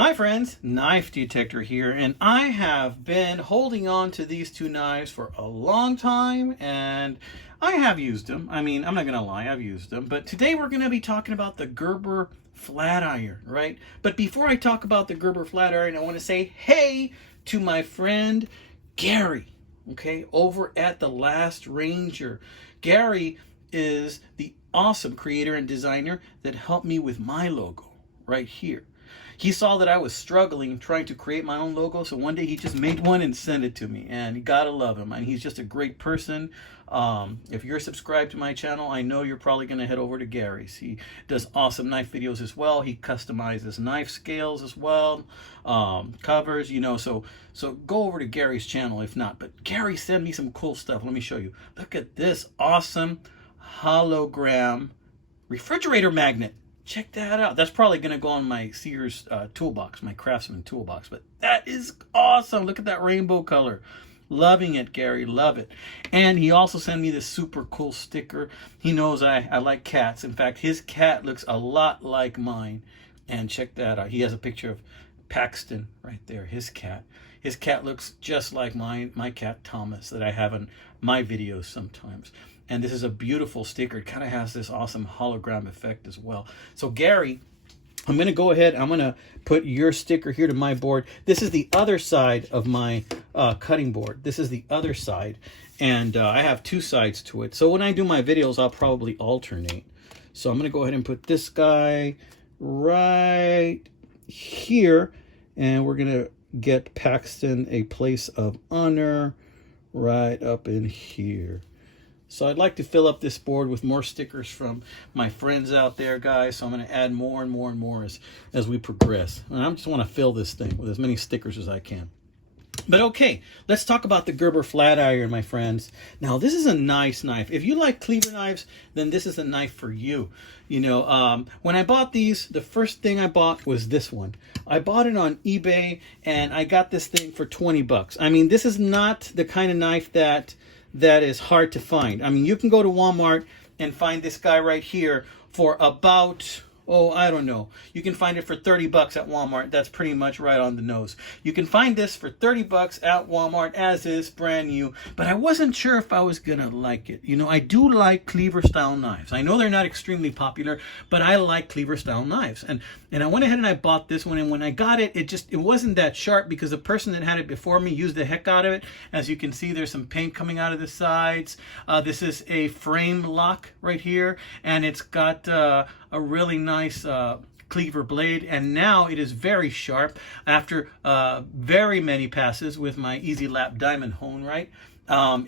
Hi friends, Knife Detector here, and I have been holding on to these two knives for a long time, and I have used them. I mean, I'm not gonna lie, I've used them, but today we're gonna be talking about the Gerber Flat Iron, right? But before I talk about the Gerber Flat Iron, I want to say hey to my friend Gary, okay, over at The Last Ranger. Gary is the awesome creator and designer that helped me with my logo right here. He saw that I was struggling trying to create my own logo, so one day he just made one and sent it to me, and you gotta love him. And he's just a great person. If you're subscribed to my channel, I know you're probably gonna head over to Gary's. He does awesome knife videos as well. He customizes knife scales as well, covers, you know, so go over to Gary's channel if not. But Gary sent me some cool stuff. Let me show you. Look at this awesome hologram refrigerator magnet. Check that out. That's probably going to go on my Sears toolbox, my Craftsman toolbox. But that is awesome. Look at that rainbow color. Loving it, Gary. Love it. And he also sent me this super cool sticker. He knows I like cats. In fact, his cat looks a lot like mine. And check that out. He has a picture of Paxton right there, his cat. His cat looks just like mine, my cat Thomas, that I have in my videos sometimes. And this is a beautiful sticker. It kind of has this awesome hologram effect as well. So Gary, I'm going to go ahead. I'm going to put your sticker here to my board. This is the other side of my cutting board. This is the other side. And I have two sides to it. So when I do my videos, I'll probably alternate. So I'm going to go ahead and put this guy right here. And we're going to get Paxton a place of honor right up in here. So I'd like to fill up this board with more stickers from my friends out there, guys. So I'm going to add more and more and more as we progress. And I just want to fill this thing with as many stickers as I can. But okay, let's talk about the Gerber Flat Iron, my friends. Now, this is a nice knife. If you like cleaver knives, then this is a knife for you. You know, when I bought these, the first thing I bought was this one. I bought it on eBay, and I got this thing for 20 bucks. I mean, this is not the kind of knife that is hard to find. I mean, you can go to Walmart and find this guy right here for about, oh, I don't know. You can find it for 30 bucks at Walmart. That's pretty much right on the nose. You can find this for 30 bucks at Walmart as is, brand new. But I wasn't sure if I was going to like it. You know, I do like cleaver style knives. I know they're not extremely popular, but I like cleaver style knives. And I went ahead and I bought this one. And when I got it, it wasn't that sharp because the person that had it before me used the heck out of it. As you can see, there's some paint coming out of the sides. This is a frame lock right here. And it's got a really nice cleaver blade, and now it is very sharp after very many passes with my Easy Lap Diamond hone, right?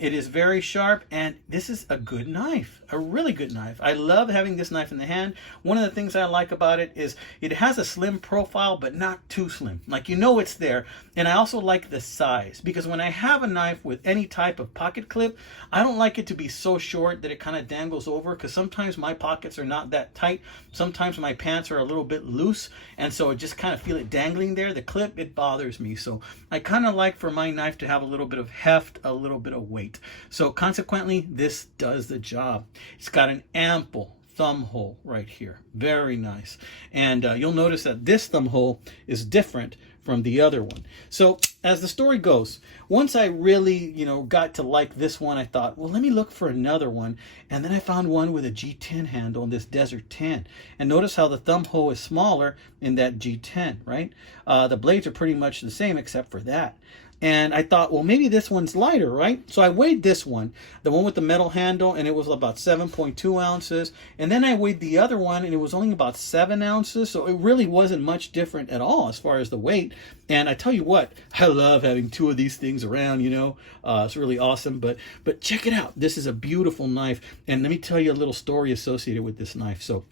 It is very sharp, and this is a good knife, a really good knife. I love having this knife in the hand. One of the things I like about it is it has a slim profile, but not too slim. Like, you know it's there. And I also like the size, because when I have a knife with any type of pocket clip, I don't like it to be so short that it kind of dangles over, because sometimes my pockets are not that tight. Sometimes my pants are a little bit loose, and so I just kind of feel it dangling there. The clip, it bothers me. So I kind of like for my knife to have a little bit of heft, a little bit of weight. So consequently, this does the job. It's got an ample thumb hole right here. Very nice. And you'll notice that this thumb hole is different from the other one. So as the story goes, once I really, you know, got to like this one, I thought, well, let me look for another one. And then I found one with a G10 handle, this Desert 10. And notice how the thumb hole is smaller in that G10, right? The blades are pretty much the same except for that. And I thought, well, maybe this one's lighter, right? So I weighed this one, the one with the metal handle, and it was about 7.2 ounces. And then I weighed the other one, and it was only about 7 ounces. So it really wasn't much different at all as far as the weight. And I tell you what, I love having two of these things around, you know. It's really awesome. But check it out. This is a beautiful knife. And let me tell you a little story associated with this knife. So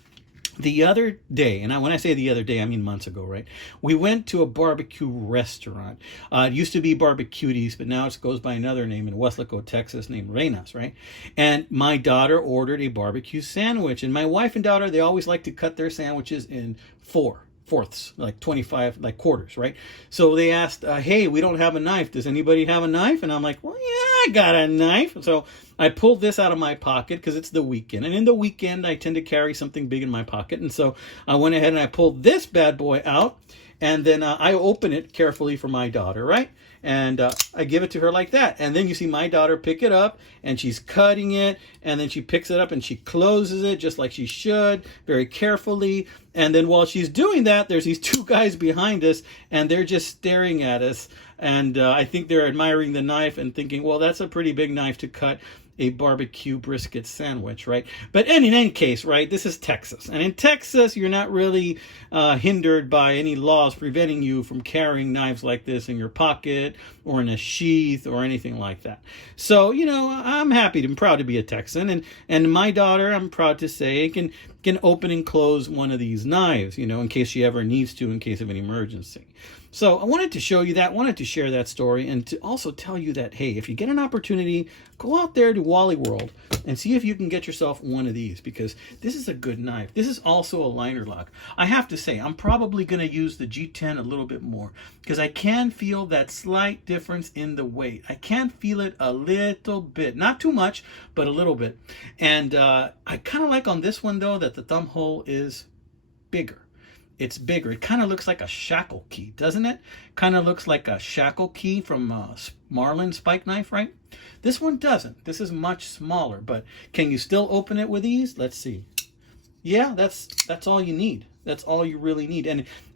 the other day, and when I say the other day, I mean months ago, right? We went to a barbecue restaurant. It used to be Barbecuties, but now it goes by another name in Weslaco, Texas, named Reina's, right? And my daughter ordered a barbecue sandwich. And my wife and daughter, they always like to cut their sandwiches in fourths, like 25, like quarters, right? So they asked, hey, we don't have a knife. Does anybody have a knife? And I'm like, well, yeah, I got a knife. So I pulled this out of my pocket because it's the weekend. And in the weekend, I tend to carry something big in my pocket. And so I went ahead and I pulled this bad boy out. And then I open it carefully for my daughter, right? And I give it to her like that. And then you see my daughter pick it up, and she's cutting it, and then she picks it up and she closes it just like she should, very carefully. And then while she's doing that, there's these two guys behind us, and they're just staring at us. And I think they're admiring the knife and thinking, well, that's a pretty big knife to cut a barbecue brisket sandwich, right? But in any case, right, this is Texas. And in Texas, you're not really hindered by any laws preventing you from carrying knives like this in your pocket or in a sheath or anything like that. So, you know, I'm happy and proud to be a Texan. And my daughter, I'm proud to say, can open and close one of these knives, you know, in case she ever needs to, in case of an emergency. So I wanted to show you that, wanted to share that story, and to also tell you that, hey, if you get an opportunity, go out there to Wally World and see if you can get yourself one of these, because this is a good knife. This is also a liner lock. I have to say, I'm probably going to use the G10 a little bit more because I can feel that slight difference in the weight. I can feel it a little bit, not too much, but a little bit. And I kind of like on this one, though, that the thumb hole is bigger. It's bigger. It kind of looks like a shackle key, doesn't it? Kind of looks like a shackle key from Marlin spike knife, right? This one doesn't. This is much smaller, but can you still open it with ease? Let's see. Yeah, that's all you need. That's all you really need.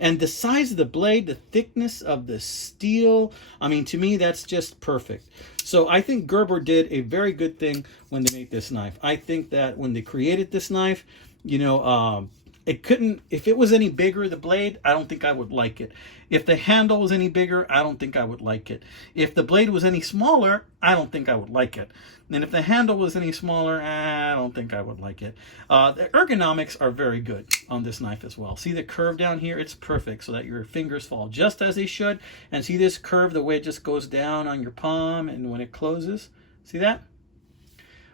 And the size of the blade, the thickness of the steel, I mean, to me, that's just perfect. So I think Gerber did a very good thing when they made this knife. I think that when they created this knife, you know, it couldn't, if it was any bigger, the blade, I don't think I would like it. If the handle was any bigger, I don't think I would like it. If the blade was any smaller, I don't think I would like it. And if the handle was any smaller, I don't think I would like it. The ergonomics are very good on this knife as well. See the curve down here? It's perfect so that your fingers fall just as they should. And see this curve, the way it just goes down on your palm and when it closes? See that?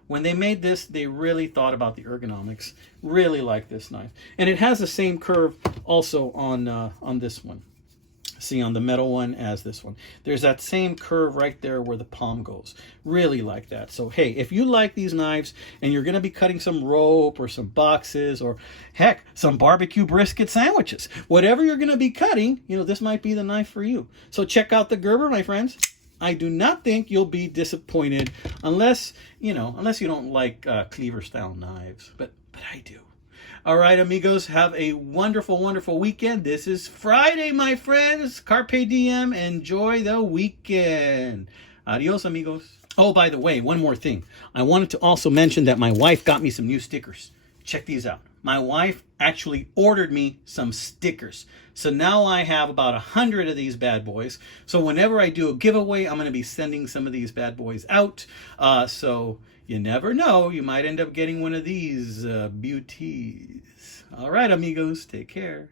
When they made this, they really thought about the ergonomics. Really like this knife. And it has the same curve also on this one. See, on the metal one as this one. There's that same curve right there where the palm goes. Really like that. So, hey, if you like these knives and you're going to be cutting some rope or some boxes or, heck, some barbecue brisket sandwiches, whatever you're going to be cutting, you know, this might be the knife for you. So check out the Gerber, my friends. I do not think you'll be disappointed unless you don't like cleaver style knives, but I do. All right, amigos, have a wonderful, wonderful weekend. This is Friday, my friends. Carpe diem. Enjoy the weekend. Adios, amigos. Oh, by the way, one more thing. I wanted to also mention that my wife got me some new stickers. Check these out. My wife actually ordered me some stickers. So now I have about 100 of these bad boys. So whenever I do a giveaway, I'm going to be sending some of these bad boys out. So you never know. You might end up getting one of these beauties. All right, amigos. Take care.